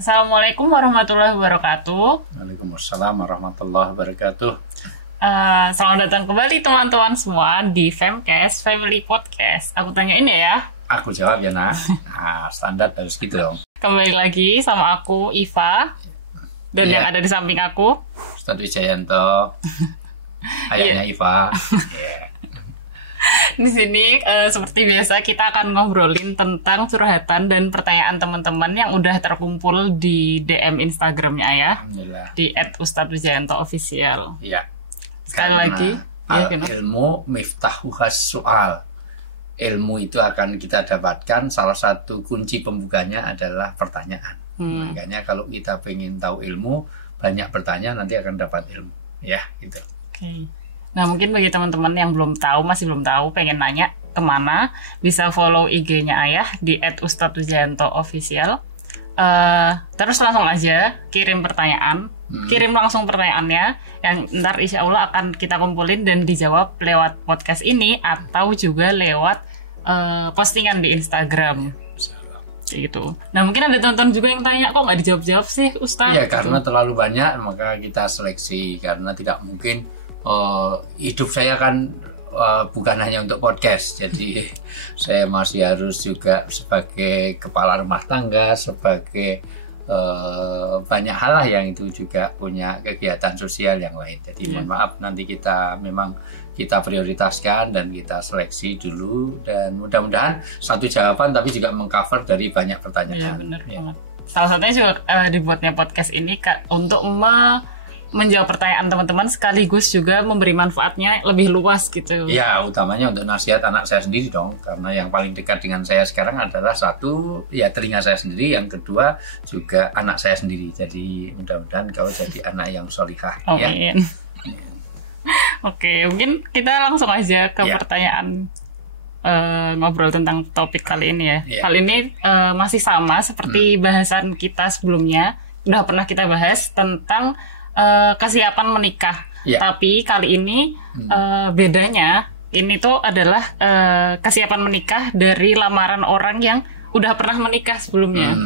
Assalamualaikum warahmatullahi wabarakatuh. Waalaikumsalam warahmatullahi wabarakatuh. Selamat datang kembali teman-teman semua di Femcast Family Podcast. Aku tanya ini ya. Aku jawab ya nak. Standar harus gitu dong. Kembali lagi sama aku Iva dan yang ada di samping aku Ustadz Wijayanto. Ayahnya Iva. Di sini seperti biasa kita akan ngobrolin tentang curhatan dan pertanyaan teman-teman yang udah terkumpul di DM Instagramnya ya. Alhamdulillah. Di @ustadzwijayanto_official. Iya. Sekali lagi. Ilmu miftahuhas soal. Ilmu itu akan kita dapatkan, salah satu kunci pembukanya adalah pertanyaan. Makanya kalau kita pengen tahu ilmu, banyak bertanya nanti akan dapat ilmu. Ya, gitu. Oke. Nah, mungkin bagi teman-teman yang masih belum tahu, pengen nanya kemana, bisa follow IG-nya Ayah di @ustadzwijayanto_official. Terus langsung aja kirim pertanyaan, kirim langsung pertanyaannya, yang ntar insya Allah akan kita kumpulin dan dijawab lewat podcast ini atau juga lewat postingan di Instagram. Gitu. Nah, mungkin ada teman-teman juga yang tanya, kok nggak dijawab-jawab sih Ustadz? Iya, karena terlalu banyak, maka kita seleksi, karena tidak mungkin. Hidup saya kan bukan hanya untuk podcast, jadi saya masih harus juga sebagai kepala rumah tangga, sebagai banyak hal lah yang itu juga punya kegiatan sosial yang lain. Jadi mohon maaf, nanti kita prioritaskan dan kita seleksi dulu, dan mudah-mudahan satu jawaban tapi juga mengcover dari banyak pertanyaan. Iya, benar banget. Salah satunya juga dibuatnya podcast ini untuk menjawab pertanyaan teman-teman sekaligus juga memberi manfaatnya lebih luas gitu. Ya, utamanya untuk nasihat anak saya sendiri dong, karena yang paling dekat dengan saya sekarang adalah satu, ya telinga saya sendiri, yang kedua juga anak saya sendiri. Jadi mudah-mudahan kau jadi anak yang sholihah. Ya. Oke, mungkin kita langsung aja ke pertanyaan ngobrol tentang topik kali ini ya. Kali ini masih sama seperti bahasan kita sebelumnya, udah pernah kita bahas tentang kesiapan menikah. Tapi kali ini bedanya ini tuh adalah kesiapan menikah dari lamaran orang yang udah pernah menikah sebelumnya.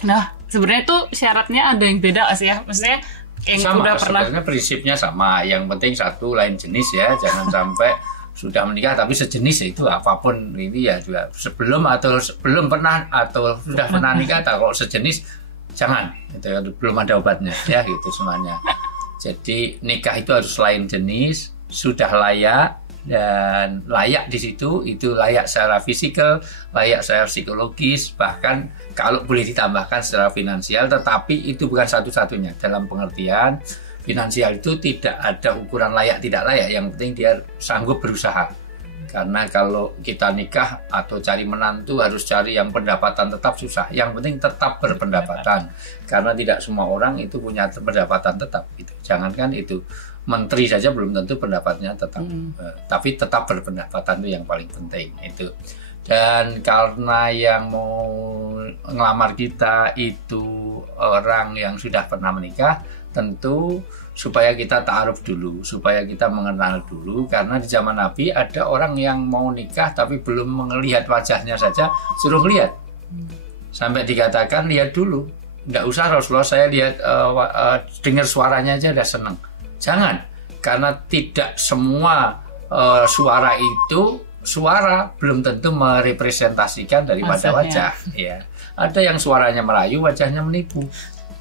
Nah, sebenarnya tuh syaratnya ada yang beda gak sih ya? Maksudnya yang sama, udah pernah. Sebenarnya prinsipnya sama. Yang penting satu, lain jenis ya. Jangan sampai sudah menikah tapi sejenis, itu apapun ini ya juga sebelum atau belum pernah atau sudah pernah nikah, atau kalau sejenis jangan, itu belum ada obatnya ya, gitu semuanya. Jadi nikah itu harus lain jenis, sudah layak, dan layak di situ itu layak secara fisikal, layak secara psikologis, bahkan kalau boleh ditambahkan secara finansial. Tetapi itu bukan satu-satunya. Dalam pengertian finansial itu tidak ada ukuran layak tidak layak, yang penting dia sanggup berusaha. Karena kalau kita nikah atau cari menantu harus cari yang pendapatan tetap susah. Yang penting tetap berpendapatan. Karena tidak semua orang itu punya pendapatan tetap gitu. Jangankan itu, menteri saja belum tentu pendapatnya tetap. Tapi tetap berpendapatan itu yang paling penting itu. Dan karena yang mau ngelamar kita itu orang yang sudah pernah menikah, tentu supaya kita ta'aruf dulu, supaya kita mengenal dulu. Karena di zaman Nabi ada orang yang mau nikah tapi belum melihat wajahnya saja, suruh lihat. Sampai dikatakan lihat dulu. Nggak usah Rasulullah, saya lihat dengar suaranya aja udah seneng. Jangan, karena tidak semua suara itu belum tentu merepresentasikan daripada wajah. Ya, ada yang suaranya merayu, wajahnya menipu.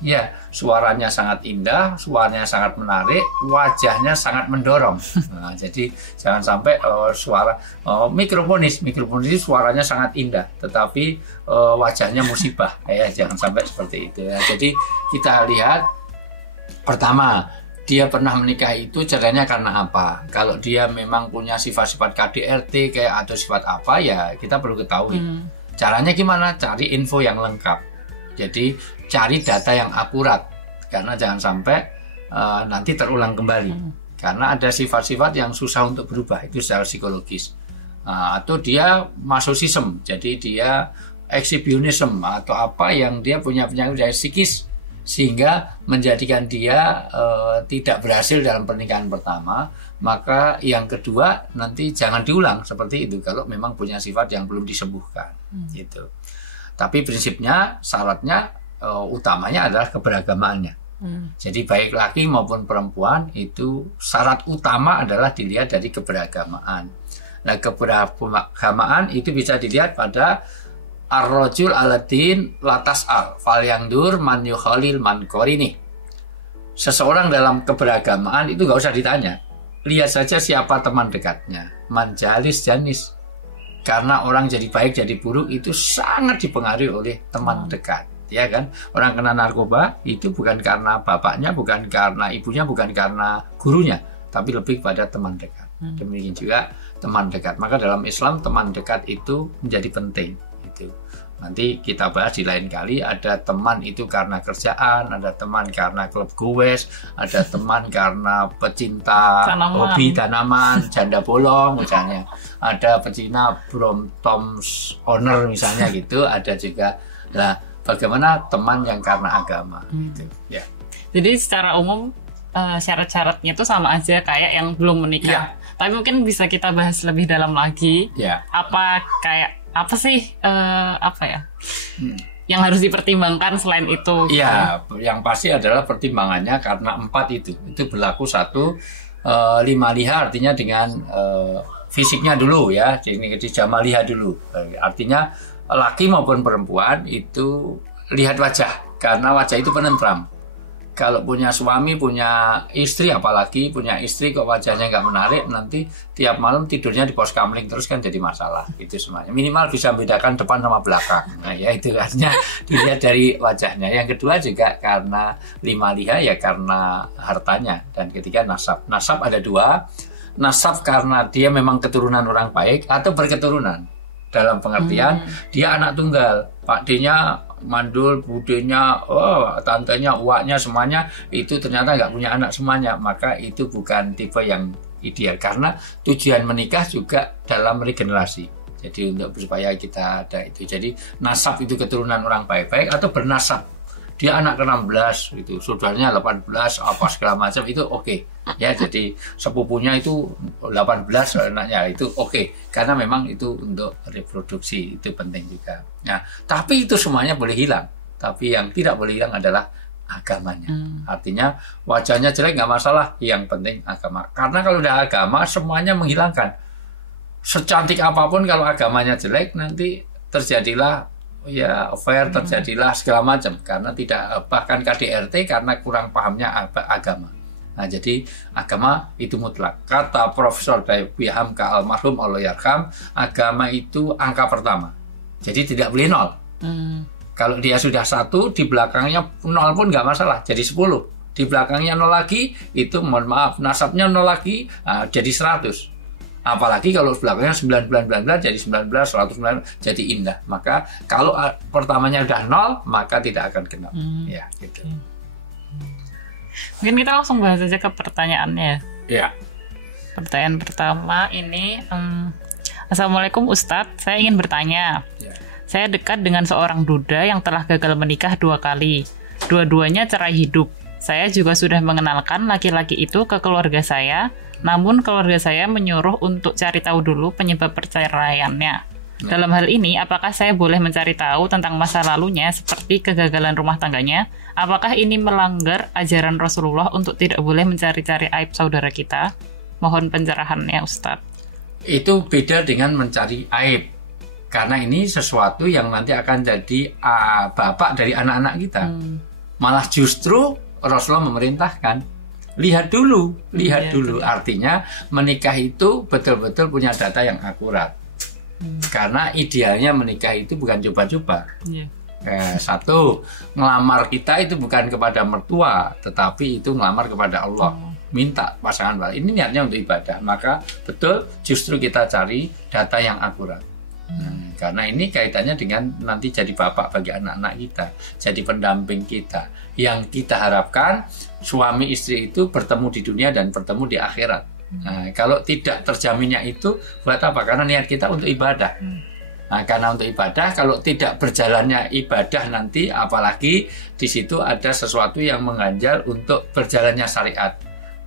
Ya, suaranya sangat indah, suaranya sangat menarik, wajahnya sangat mendorong. Nah, jadi jangan sampai suara mikrofonis itu suaranya sangat indah, tetapi wajahnya musibah. Ya, jangan sampai seperti itu. Ya, jadi kita lihat pertama, dia pernah menikah itu caranya karena apa? Kalau dia memang punya sifat-sifat KDRT kayak atau sifat apa, ya kita perlu ketahui. Caranya gimana? Cari info yang lengkap. Jadi cari data yang akurat, karena jangan sampai nanti terulang kembali. Karena ada sifat-sifat yang susah untuk berubah, itu secara psikologis. Atau dia masochism, jadi dia exhibitionism atau apa yang dia punya penyakit dari psikis, sehingga menjadikan dia tidak berhasil dalam pernikahan pertama. Maka yang kedua nanti jangan diulang seperti itu kalau memang punya sifat yang belum disembuhkan gitu. Tapi prinsipnya syaratnya utamanya adalah keberagamaannya. Jadi baik laki maupun perempuan itu syarat utama adalah dilihat dari keberagamaan. Nah, keberagamaan itu bisa dilihat pada ar-rajul aladin latas al fal yangdur man yukhalil man qarini. Seseorang dalam keberagamaan itu gak usah ditanya. Lihat saja siapa teman dekatnya. Man jalis janis. Karena orang jadi baik jadi buruk itu sangat dipengaruhi oleh teman dekat. Ya kan, orang kena narkoba itu bukan karena bapaknya, bukan karena ibunya, bukan karena gurunya, tapi lebih pada teman dekat. Demikian juga teman dekat. Maka dalam Islam teman dekat itu menjadi penting. Itu nanti kita bahas di lain kali. Ada teman itu karena kerjaan, ada teman karena klub goes, ada teman karena pecinta hobi tanaman, janda bolong misalnya, ada pecinta Bromptons owner misalnya gitu, ada juga. Nah, bagaimana teman yang karena agama gitu. Ya. Jadi secara umum syarat-syaratnya itu sama aja kayak yang belum menikah. Ya. Tapi mungkin bisa kita bahas lebih dalam lagi. Ya. Apa sih yang harus dipertimbangkan selain itu? Iya, yang pasti adalah pertimbangannya karena 4 itu berlaku 1 lima liha artinya dengan fisiknya dulu ya, jadi jamaliha dulu. Artinya laki maupun perempuan itu lihat wajah, karena wajah itu penentram. Kalau punya suami, punya istri, apalagi punya istri kok wajahnya nggak menarik, nanti tiap malam tidurnya di pos kamling terus kan jadi masalah. Itu semuanya. Minimal bisa membedakan depan sama belakang. Nah ya itu artinya dilihat dari wajahnya. Yang kedua juga karena lima liha ya karena hartanya. Dan ketiga nasab. Nasab ada 2. Nasab karena dia memang keturunan orang baik atau berketurunan. Dalam pengertian dia anak tunggal, Pak D-nya mandul, budenya, tantenya, uaknya semuanya itu ternyata nggak punya anak semuanya, maka itu bukan tipe yang ideal karena tujuan menikah juga dalam regenerasi. Jadi untuk supaya kita ada itu. Jadi nasab itu keturunan orang baik-baik atau bernasab. Dia anak ke-16 itu, saudaranya 18 apa segala macam itu oke. Ya, jadi sepupunya itu 18 anaknya itu oke. Karena memang itu untuk reproduksi itu penting juga. Nah, tapi itu semuanya boleh hilang. Tapi yang tidak boleh hilang adalah agamanya. Artinya wajahnya jelek nggak masalah, yang penting agama. Karena kalau udah agama semuanya menghilangkan. Secantik apapun kalau agamanya jelek nanti terjadilah ya affair, terjadilah segala macam karena tidak, bahkan KDRT karena kurang pahamnya agama. Nah, jadi agama itu mutlak. Kata Profesor Daybi Hamka almarhum Allah yarham, agama itu angka pertama. Jadi tidak boleh 0. Kalau dia sudah 1, di belakangnya 0 pun nggak masalah, jadi 10. Di belakangnya 0 lagi, itu mohon maaf, nasabnya 0 lagi, jadi 100. Apalagi kalau belakangnya 99 jadi 19, 109 jadi indah. Maka kalau pertamanya udah 0 maka tidak akan genap. Ya, gitu. Mungkin kita langsung bahas aja ke pertanyaannya. Ya. Pertanyaan pertama ini, Assalamualaikum Ustadz, saya ingin bertanya. Ya. Saya dekat dengan seorang duda yang telah gagal menikah 2 kali. Dua-duanya cerai hidup. Saya juga sudah mengenalkan laki-laki itu ke keluarga saya. Namun keluarga saya menyuruh untuk cari tahu dulu penyebab perceraiannya. Dalam hal ini, apakah saya boleh mencari tahu tentang masa lalunya seperti kegagalan rumah tangganya? Apakah ini melanggar ajaran Rasulullah untuk tidak boleh mencari-cari aib saudara kita? Mohon pencerahannya, Ustadz. Itu beda dengan mencari aib. Karena ini sesuatu yang nanti akan jadi bapak dari anak-anak kita. Malah justru Rasulullah memerintahkan lihat dulu. Artinya menikah itu betul-betul punya data yang akurat. Karena idealnya menikah itu bukan coba-coba. Satu, ngelamar kita itu bukan kepada mertua, tetapi itu ngelamar kepada Allah. Minta pasangan baru. Ini niatnya untuk ibadah. Maka betul justru kita cari data yang akurat. Karena ini kaitannya dengan nanti jadi bapak bagi anak-anak kita, jadi pendamping kita. Yang kita harapkan suami istri itu bertemu di dunia dan bertemu di akhirat. Nah, kalau tidak terjaminnya itu buat apa? Karena niat kita untuk ibadah. Nah, karena untuk ibadah, kalau tidak berjalannya ibadah nanti, apalagi di situ ada sesuatu yang mengganjal untuk berjalannya syariat.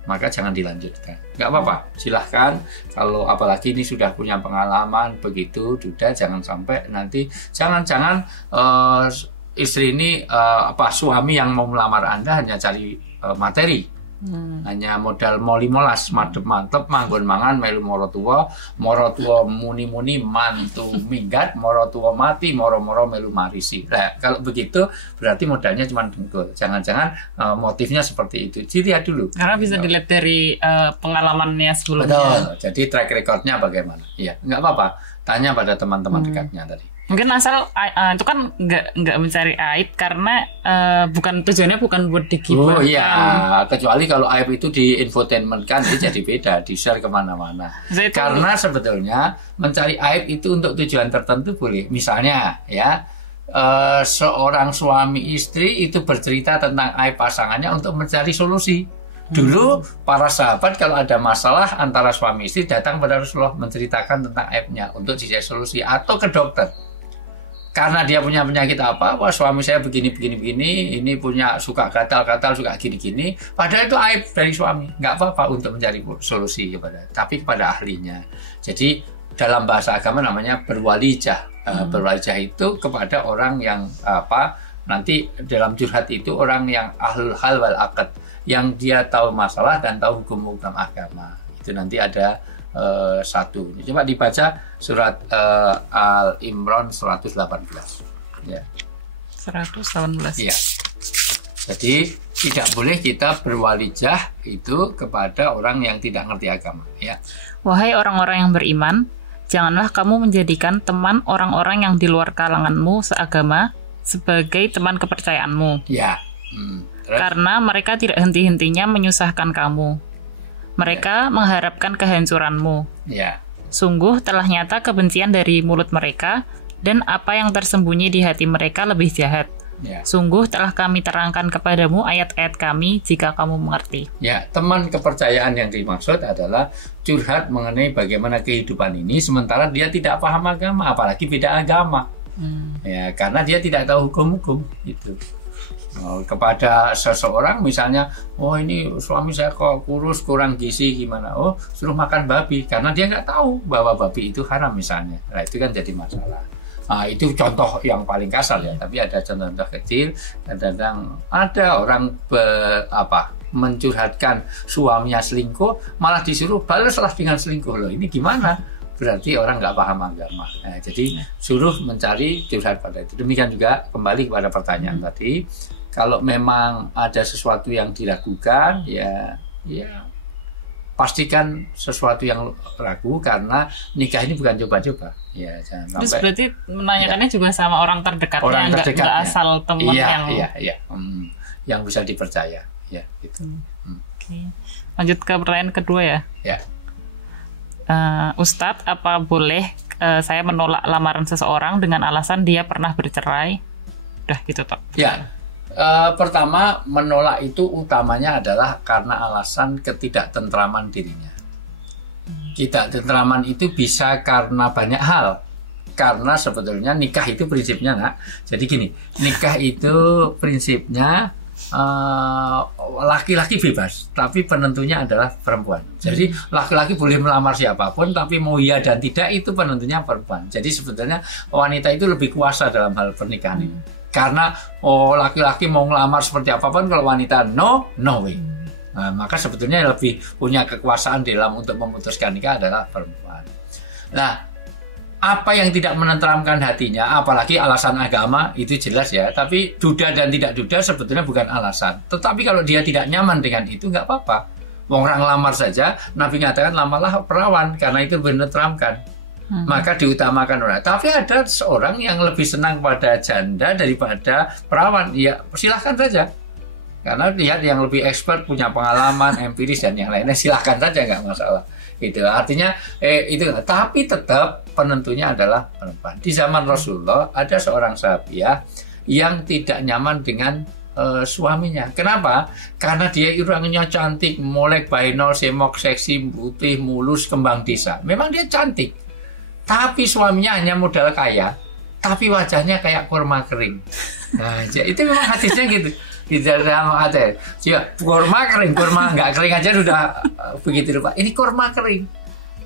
maka jangan dilanjutkan. Nggak apa-apa, silahkan. Kalau apalagi ini sudah punya pengalaman begitu, sudah jangan sampai nanti jangan-jangan istri ini suami yang mau melamar Anda hanya cari materi. Hanya modal moli molas mantep manggon mangan melu moro tua muni mantu minggat moro tua mati moro melu marisi. Nah, kalau begitu berarti modalnya cuma dengkul. Jangan-jangan motifnya seperti itu. Dilihat dulu. Karena bisa dilihat dari pengalamannya sebelumnya. Betul. Jadi track recordnya bagaimana? Iya, nggak apa-apa. Tanya pada teman-teman dekatnya tadi. Mungkin asal itu kan nggak mencari aib karena tujuannya bukan buat digibahkan. Oh iya, kecuali kalau aib itu di infotainment kan itu jadi beda, di share kemana-mana. Karena sebetulnya mencari aib itu untuk tujuan tertentu boleh. Misalnya ya seorang suami istri itu bercerita tentang aib pasangannya untuk mencari solusi. Dulu para sahabat kalau ada masalah antara suami istri datang pada Rasulullah menceritakan tentang aibnya untuk dicari solusi atau ke dokter. Karena dia punya penyakit apa, wah suami saya begini, ini punya suka gatal, suka gini. Padahal itu aib dari suami, nggak apa-apa untuk mencari solusi tapi kepada ahlinya. Jadi dalam bahasa agama namanya berwalijah. Berwalijah itu kepada orang yang nanti dalam curhat itu orang yang ahlul hal wal aqd, yang dia tahu masalah dan tahu hukum-hukum agama. Itu nanti ada satu. Coba dibaca surat Al-Imran 118. Ya. 118. Iya. Jadi tidak boleh kita berwalijah itu kepada orang yang tidak ngerti agama. Ya. Wahai orang-orang yang beriman, janganlah kamu menjadikan teman orang-orang yang di luar kalanganmu seagama sebagai teman kepercayaanmu. Ya. Karena mereka tidak henti-hentinya menyusahkan kamu. Mereka mengharapkan kehancuranmu. Ya. Sungguh telah nyata kebencian dari mulut mereka, dan apa yang tersembunyi di hati mereka lebih jahat. Ya. Sungguh telah kami terangkan kepadamu ayat-ayat kami jika kamu mengerti. Ya, teman kepercayaan yang dimaksud adalah curhat mengenai bagaimana kehidupan ini, sementara dia tidak paham agama, apalagi beda agama. Ya, karena dia tidak tahu hukum-hukum itu. Kepada seseorang misalnya, oh ini suami saya kok kurus kurang gizi gimana, oh suruh makan babi, karena dia nggak tahu bahwa babi itu haram misalnya. Nah itu kan jadi masalah. Nah, itu contoh yang paling kasar ya, tapi ada contoh-contoh kecil. Kadang-kadang ada orang mencurhatkan suaminya selingkuh, malah disuruh balaslah dengan selingkuh. Loh ini gimana? Berarti orang nggak paham agama. Nah, jadi suruh mencari curhat pada itu. Demikian juga kembali kepada pertanyaan tadi. Kalau memang ada sesuatu yang diragukan, ya pastikan sesuatu yang ragu, karena nikah ini bukan coba-coba. Ya, jangan terus sampai. Berarti menanyakannya juga sama orang terdekatnya, nggak asal teman yang bisa dipercaya. Ya, gitu. Oke. Lanjut ke pertanyaan kedua ya. Ya. Ustadz, apa boleh saya menolak lamaran seseorang dengan alasan dia pernah bercerai? Udah gitu toh. Ya. Pertama, menolak itu utamanya adalah karena alasan ketidaktentraman dirinya. Ketidaktentraman itu bisa karena banyak hal. Karena sebetulnya nikah itu prinsipnya, jadi gini, nikah itu prinsipnya laki-laki bebas, tapi penentunya adalah perempuan. Jadi laki-laki boleh melamar siapapun, tapi mau iya dan tidak itu penentunya perempuan. Jadi sebetulnya wanita itu lebih kuasa dalam hal pernikahan ini. Karena laki-laki mau ngelamar seperti apapun, kalau wanita no way. Nah, maka sebetulnya lebih punya kekuasaan dalam untuk memutuskan nikah adalah perempuan. Nah, apa yang tidak menenteramkan hatinya, apalagi alasan agama itu jelas ya. Tapi duda dan tidak duda sebetulnya bukan alasan. Tetapi kalau dia tidak nyaman dengan itu nggak apa-apa. Orang lamar saja, Nabi mengatakan lamarlah perawan karena itu menenteramkan. Maka diutamakan orang. Tapi ada seorang yang lebih senang pada janda daripada perawan. Ya silahkan saja. Karena lihat yang lebih expert, punya pengalaman, empiris dan yang lainnya, silahkan saja, nggak masalah. Itu artinya itu. Tapi tetap penentunya adalah perempuan. Di zaman Rasulullah ada seorang sahabiah yang tidak nyaman dengan suaminya. Kenapa? Karena dia orangnya cantik, molek, bainol, semok, seksi, putih, mulus, kembang desa. Memang dia cantik. Tapi suaminya hanya modal kaya. tapi wajahnya kayak kurma kering. Nah, itu memang hadisnya gitu. Di dalam ada, ya kurma kering, kurma nggak kering aja sudah begitu rupa. Ini kurma kering.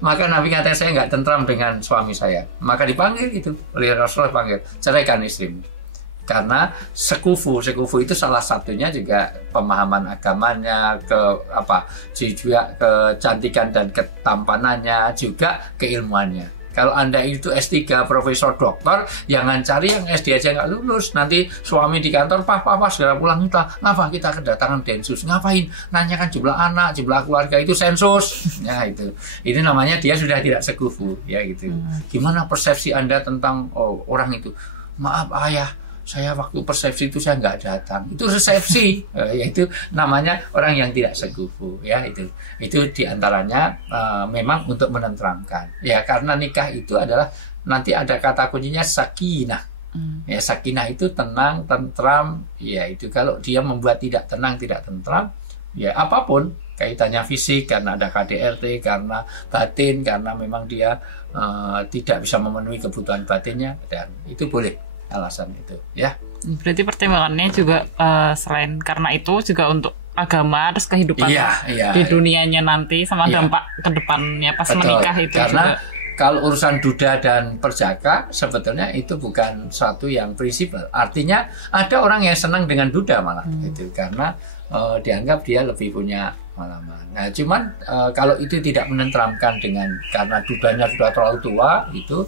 Maka Nabi kata saya nggak tentram dengan suami saya. Maka dipanggil itu oleh Rasulullah, panggil, ceraikan istrimu. Karena sekufu itu salah satunya juga pemahaman agamanya, juga kecantikan dan ketampanannya, juga keilmuannya. Kalau Anda itu S3, profesor, doktor, jangan cari yang SD aja nggak lulus. Nanti suami di kantor, Pak, segera pulang kita. Ngapa kita kedatangan Densus? Ngapain? Nanyakan jumlah anak, jumlah keluarga, itu sensus. Ya itu. Ini namanya dia sudah tidak sekufu, ya gitu. Gimana persepsi Anda tentang orang itu? Maaf ayah, saya waktu persepsi itu saya nggak datang. Itu resepsi, yaitu namanya orang yang tidak sekufu, ya itu diantaranya memang untuk menenteramkan, ya karena nikah itu adalah nanti ada kata kuncinya sakinah, ya sakinah itu tenang, tentram, ya itu kalau dia membuat tidak tenang, tidak tentram, ya apapun kaitannya fisik karena ada KDRT, karena batin, karena memang dia tidak bisa memenuhi kebutuhan batinnya, dan itu boleh. Alasan itu, ya. Berarti pertimbangannya juga selain karena itu juga untuk agama, terus kehidupan di dunianya nanti sama dampak ke depannya pas menikah itu. Karena juga. Kalau urusan duda dan perjaka sebetulnya itu bukan suatu yang prinsipal. Artinya ada orang yang senang dengan duda malah, gitu, karena dianggap dia lebih punya pengalaman. Nah, cuman kalau itu tidak menenteramkan karena dudanya sudah terlalu tua, itu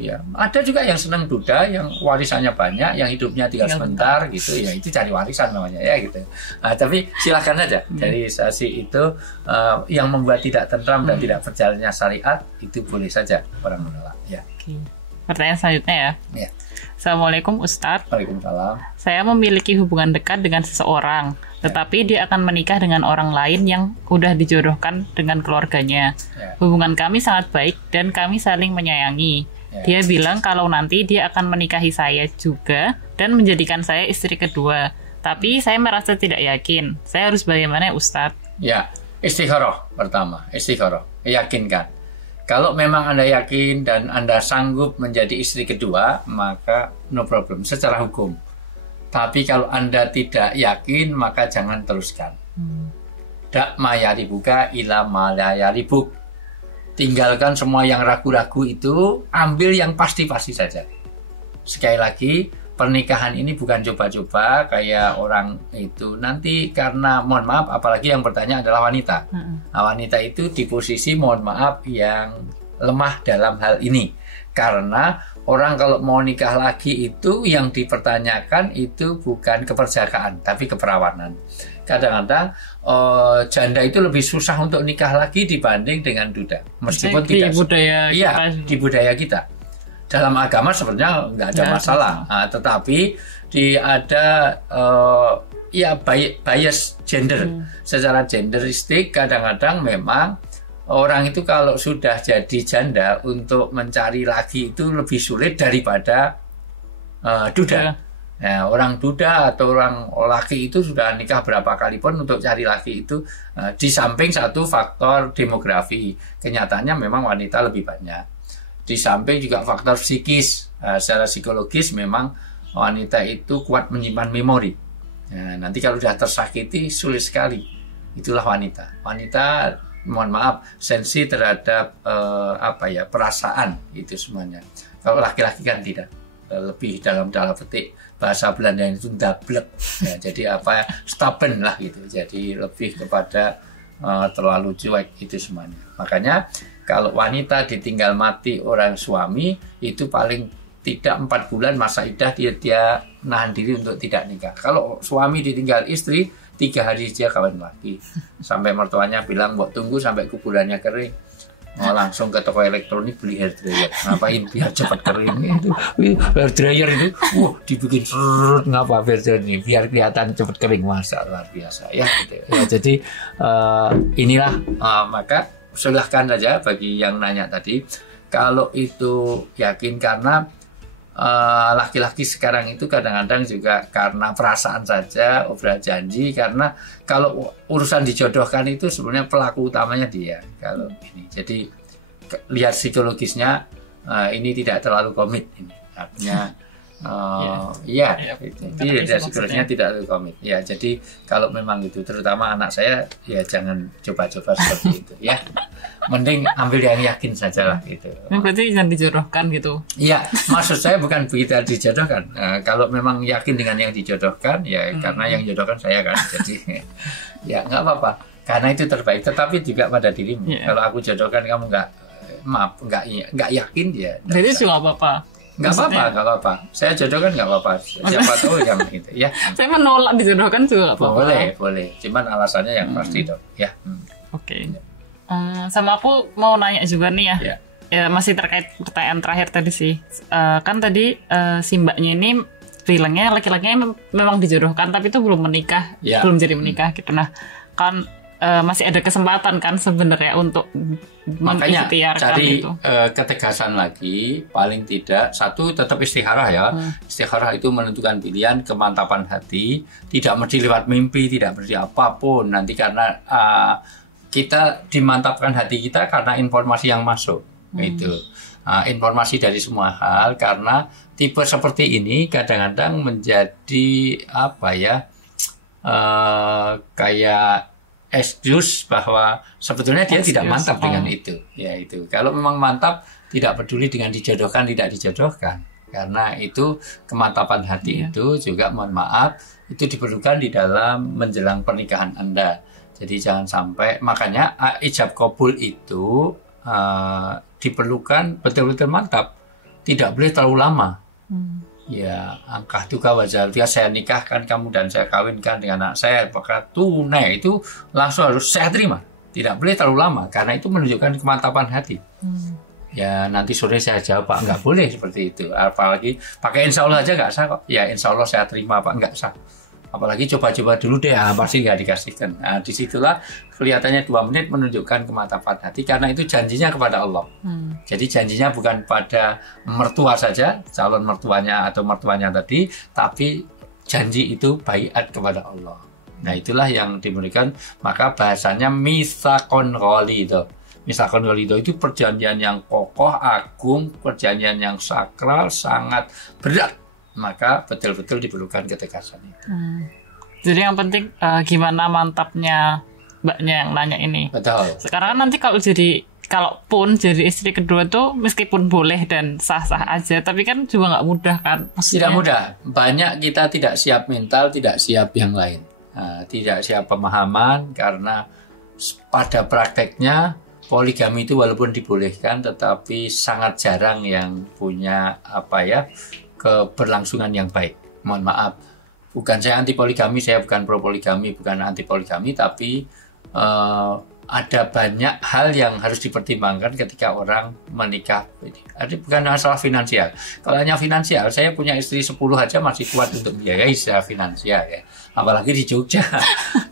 ya ada juga yang senang duda, yang warisannya banyak, yang hidupnya tinggal sebentar gitu, ya itu cari warisan namanya, ya gitu. Nah, tapi silakan saja dari sisi itu yang membuat tidak tentram dan tidak berjalannya syariat, itu boleh saja orang menolak, ya. Oke. Pertanyaan selanjutnya ya. Assalamualaikum Ustadz. Waalaikumsalam. Saya memiliki hubungan dekat dengan seseorang, tetapi dia akan menikah dengan orang lain yang udah dijodohkan dengan keluarganya. Hubungan kami sangat baik dan kami saling menyayangi. Dia bilang kalau nanti dia akan menikahi saya juga dan menjadikan saya istri kedua. Tapi saya merasa tidak yakin. Saya harus bagaimana ya Ustadz? Ya, istikharah pertama. Istikharah, yakinkan. Kalau memang Anda yakin dan Anda sanggup menjadi istri kedua, maka no problem secara hukum. Tapi kalau Anda tidak yakin, maka jangan teruskan. Dak mayaribuka ila malayaribuk. Tinggalkan semua yang ragu-ragu itu, ambil yang pasti-pasti saja. Sekali lagi, pernikahan ini bukan coba-coba kayak orang itu. Nanti karena, mohon maaf, apalagi yang bertanya adalah wanita. Nah, wanita itu di posisi, mohon maaf, yang lemah dalam hal ini. Karena orang kalau mau nikah lagi itu yang dipertanyakan itu bukan keperjakaan, tapi keperawanan. Kadang-kadang janda itu lebih susah untuk nikah lagi dibanding dengan duda. Meskipun tidak di budaya kita. Dalam agama sebenarnya nggak ada masalah, tetapi ada bias gender. Secara genderistik kadang-kadang memang orang itu kalau sudah jadi janda untuk mencari lagi itu lebih sulit daripada duda. Nah, orang duda atau orang laki itu sudah nikah berapa kali pun untuk cari laki itu di samping satu faktor demografi. Kenyataannya memang wanita lebih banyak. Di samping juga faktor psikis, secara psikologis memang wanita itu kuat menyimpan memori. Nah, nanti kalau sudah tersakiti sulit sekali. Itulah wanita. Wanita, mohon maaf, sensi terhadap perasaan itu semuanya. Kalau laki-laki kan tidak, lebih dalam petik bahasa Belanda itu dablek. Ya, jadi stubborn lah gitu. Jadi lebih kepada terlalu cuek itu semuanya. Makanya kalau wanita ditinggal mati orang suami itu paling tidak 4 bulan masa iddah dia nahan diri untuk tidak nikah. Kalau suami ditinggal istri 3 hari dia kawin lagi. Sampai mertuanya bilang mau tunggu sampai kuburannya kering. Langsung ke toko elektronik beli hair dryer. Ngapain? Biar cepat kering itu. Hair dryer itu dibikin serut, ngapa hair dryer ini? Biar kelihatan cepat kering. Masa luar biasa ya, gitu. Ya jadi inilah maka silahkan saja bagi yang nanya tadi, kalau itu yakin, karena laki-laki sekarang itu kadang-kadang juga karena perasaan saja, obral janji, karena kalau urusan dijodohkan itu sebenarnya pelaku utamanya dia. Kalau ini, jadi lihat psikologisnya ini tidak terlalu komit ini. artinya jadi sebenarnya tidak komit. Ya, jadi kalau memang itu, terutama anak saya, ya jangan coba-coba seperti itu, ya. Mending ambil yang yakin saja lah gitu. Berarti jangan dijodohkan gitu. Iya, maksud saya bukan begitu dijodohkan. Kalau memang yakin dengan yang dijodohkan, ya karena yang jodohkan saya kan. Jadi ya nggak apa-apa, karena itu terbaik. Tetapi juga pada dirimu. Kalau aku jodohkan kamu nggak yakin, ya. Jadi juga apa-apa. Nggak apa-apa. Saya jodohkan nggak apa-apa. Siapa tahu yang itu, ya. Saya menolak dijodohkan juga nggak apa-apa. Boleh. Cuman alasannya yang pasti dong, ya. Oke. Sama aku mau nanya juga nih ya. Ya masih terkait pertanyaan terakhir tadi sih. Kan tadi si mbaknya ini bilangnya laki-lakinya memang dijodohkan, tapi itu belum menikah, belum jadi menikah gitu. Nah, kan masih ada kesempatan kan sebenarnya untuk makanya cari itu. Ketegasan lagi, paling tidak satu tetap istikharah ya. Istikharah itu menentukan pilihan, kemantapan hati, tidak mesti lewat mimpi, tidak mesti apapun nanti, karena kita dimantapkan hati kita karena informasi yang masuk. Itu informasi dari semua hal, karena tipe seperti ini kadang-kadang menjadi kayak excuse bahwa sebetulnya dia tidak mantap dengan itu. Ya itu. Kalau memang mantap, tidak peduli dengan dijodohkan tidak dijodohkan. Karena itu kemantapan hati itu juga, mohon maaf, itu diperlukan di dalam menjelang pernikahan Anda. Jadi jangan sampai, makanya ijab kabul itu diperlukan betul-betul mantap. Tidak boleh terlalu lama. Ya, angkah duka wajar dia, saya nikahkan kamu dan saya kawinkan dengan anak saya, apakah tunai, itu langsung harus saya terima. Tidak boleh terlalu lama, karena itu menunjukkan kemantapan hati. Ya, nanti sore saya jawab, Pak, nggak boleh seperti itu. Apalagi pakai insya Allah aja nggak sah kok. Ya, insya Allah saya terima, Pak, nggak sah. Apalagi coba-coba dulu deh, pasti nggak dikasihkan. Nah, disitulah kelihatannya 2 menit menunjukkan kemantapan hati, karena itu janjinya kepada Allah. Jadi janjinya bukan pada mertua saja, calon mertuanya atau mertuanya tadi, tapi janji itu baiat kepada Allah. Nah, itulah yang diberikan, maka bahasanya misakon ghalido. Misakon ghalido itu perjanjian yang kokoh, agung, perjanjian yang sakral, sangat berat. Maka betul-betul diperlukan ketegasan itu. Jadi yang penting gimana mantapnya mbaknya yang nanya ini. Betul. Sekarang nanti kalaupun jadi istri kedua tuh meskipun boleh dan sah-sah aja, tapi kan juga nggak mudah kan. Maksudnya, tidak mudah. Banyak kita tidak siap mental, tidak siap yang lain. Tidak siap pemahaman, karena pada prakteknya poligami itu walaupun dibolehkan, tetapi sangat jarang yang punya keberlangsungan yang baik. Mohon maaf, bukan saya anti poligami, saya bukan pro poligami, bukan anti poligami, tapi ada banyak hal yang harus dipertimbangkan ketika orang menikah. Jadi bukan masalah finansial. Kalau hanya finansial, saya punya istri 10 aja masih kuat untuk biayai secara finansial ya. Apalagi di Jogja.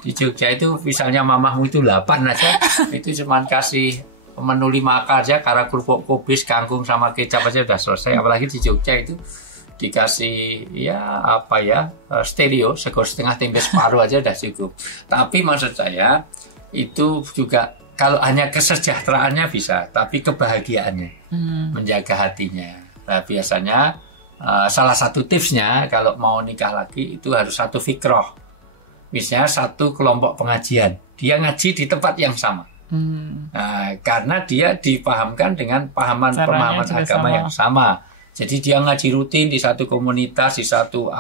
Di Jogja itu misalnya mamahmu itu 8 aja, itu cuman kasih menu 5 aja, karena kerupuk kubis, kangkung sama kecap aja udah selesai. Apalagi di Jogja itu dikasih stereo, sego setengah tempe separuh aja udah cukup. Tapi maksud saya itu juga, kalau hanya kesejahteraannya bisa, tapi kebahagiaannya, menjaga hatinya. Nah, biasanya salah satu tipsnya kalau mau nikah lagi itu harus satu fikroh. Misalnya satu kelompok pengajian, dia ngaji di tempat yang sama. Nah, karena dia dipahamkan dengan pemahaman agama yang sama. Jadi dia ngaji rutin di satu komunitas, di satu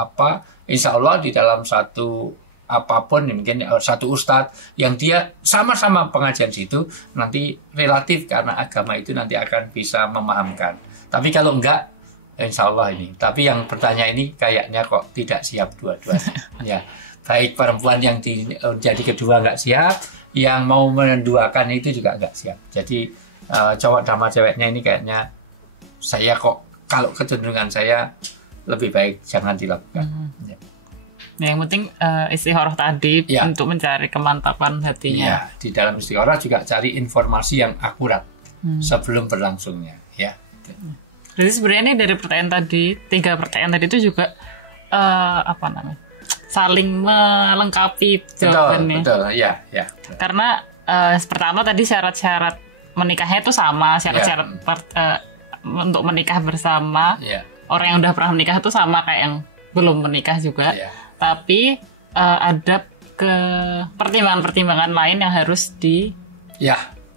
insya Allah di dalam satu apapun, mungkin satu ustadz yang dia sama-sama pengajian situ, nanti relatif karena agama itu nanti akan bisa memahamkan. Tapi kalau enggak, insya Allah ini. Tapi yang bertanya ini kayaknya kok tidak siap dua-duanya. Ya, baik perempuan yang jadi kedua enggak siap, yang mau menduakan itu juga enggak siap. Jadi cowok sama ceweknya ini kayaknya saya kok, kalau kecenderungan saya lebih baik jangan dilakukan. Ya. Yang penting istikharah tadi untuk mencari kemantapan hatinya. Ya, di dalam istikharah juga cari informasi yang akurat sebelum berlangsungnya. Ya. Jadi sebenarnya ini dari pertanyaan tadi, 3 pertanyaan tadi itu juga saling melengkapi jawabannya. Betul, ya. Karena pertama tadi syarat-syarat menikahnya itu sama, syarat-syarat untuk menikah bersama orang yang udah pernah menikah itu sama kayak yang belum menikah juga. Tapi ada ke pertimbangan-pertimbangan lain yang harus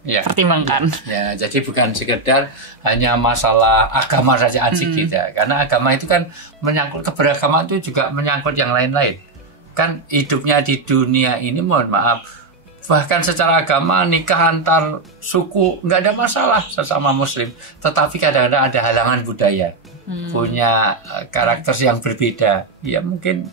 pertimbangkan. Ya, jadi bukan sekedar hanya masalah agama saja asik kita. Karena agama itu kan menyangkut keberagaman, itu juga menyangkut yang lain-lain. Kan hidupnya di dunia ini, mohon maaf, bahkan secara agama nikah antar suku nggak ada masalah sesama muslim. Tetapi kadang-kadang ada halangan budaya, punya karakter yang berbeda. Ya mungkin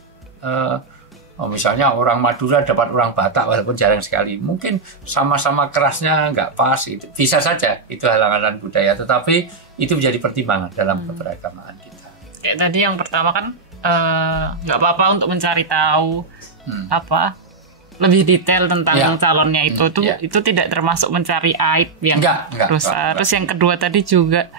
misalnya orang Madura dapat orang Batak walaupun jarang sekali, mungkin sama-sama kerasnya nggak pas, itu bisa saja itu halangan budaya, tetapi itu menjadi pertimbangan dalam keberagamaan kita. Kayak tadi yang pertama kan nggak apa-apa untuk mencari tahu lebih detail tentang calonnya itu tidak termasuk mencari aib yang rusak. Terus yang kedua tadi juga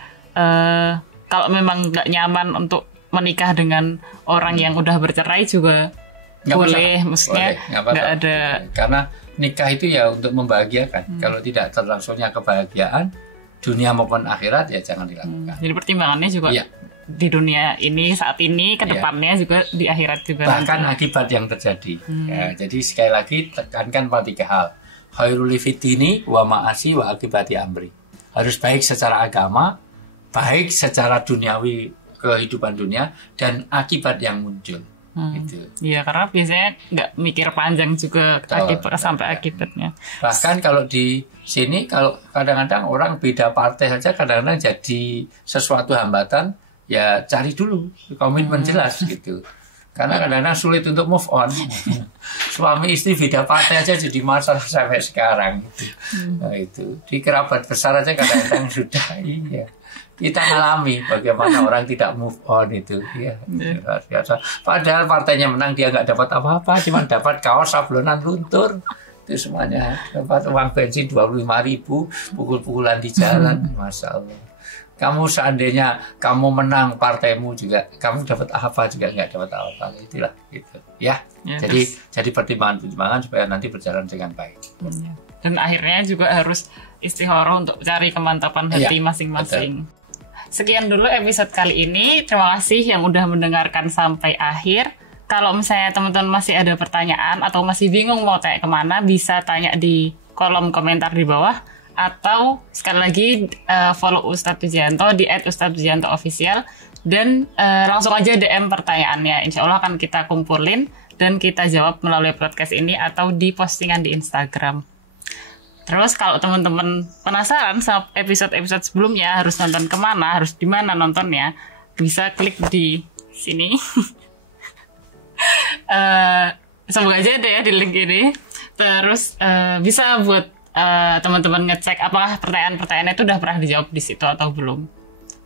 kalau memang nggak nyaman untuk menikah dengan orang yang udah bercerai juga boleh, maksudnya nggak ada. Karena nikah itu ya untuk membahagiakan. Kalau tidak terlangsungnya kebahagiaan dunia maupun akhirat, ya jangan dilakukan. Jadi pertimbangannya juga di dunia ini saat ini, ke depannya juga di akhirat juga. Bahkan akibat yang terjadi. Ya, jadi sekali lagi tekankan pada 3 hal. Khairul fitini wa ma'asi wa akibati amri. Harus baik secara agama, baik secara duniawi, kehidupan dunia, dan akibat yang muncul. Gitu. Iya, karena biasanya nggak mikir panjang juga sampai akibatnya. Bahkan kalau di sini, kalau kadang-kadang orang beda partai saja kadang-kadang jadi sesuatu hambatan, ya cari dulu komitmen jelas gitu. Karena kadang-kadang sulit untuk move on. Suami istri beda partai aja jadi masalah sampai sekarang. Nah, itu di kerabat besar aja kadang-kadang sudah kita alami bagaimana orang tidak move on itu, luar biasa. Padahal partainya menang, dia nggak dapat apa-apa, cuma dapat kaos sablonan luntur, itu semuanya. Dapat uang bensin 25.000, pukul-pukulan di jalan, masya Allah. Kamu seandainya kamu menang partaimu juga, kamu dapat apa juga nggak dapat apa-apa, itulah gitu. Jadi pertimbangan supaya nanti berjalan dengan baik. Dan akhirnya juga harus istikharah untuk cari kemantapan hati masing-masing. Betul. Sekian dulu episode kali ini. Terima kasih yang udah mendengarkan sampai akhir. Kalau misalnya teman-teman masih ada pertanyaan atau masih bingung mau tanya kemana, bisa tanya di kolom komentar di bawah. Atau sekali lagi follow Ustadz Pujianto di @ustadzpujianto_official. Dan langsung aja DM pertanyaannya. Insya Allah akan kita kumpulin dan kita jawab melalui podcast ini atau di postingan di Instagram. Terus kalau teman-teman penasaran sama episode-episode sebelumnya harus nonton kemana, harus di mana nontonnya, bisa klik di sini. Semoga aja ada ya di link ini. Terus bisa buat teman-teman ngecek apakah pertanyaan-pertanyaannya itu udah pernah dijawab di situ atau belum.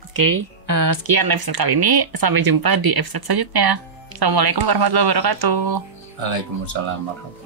Oke, sekian episode kali ini. Sampai jumpa di episode selanjutnya. Assalamualaikum warahmatullahi wabarakatuh. Waalaikumsalam warahmatullahi wabarakatuh.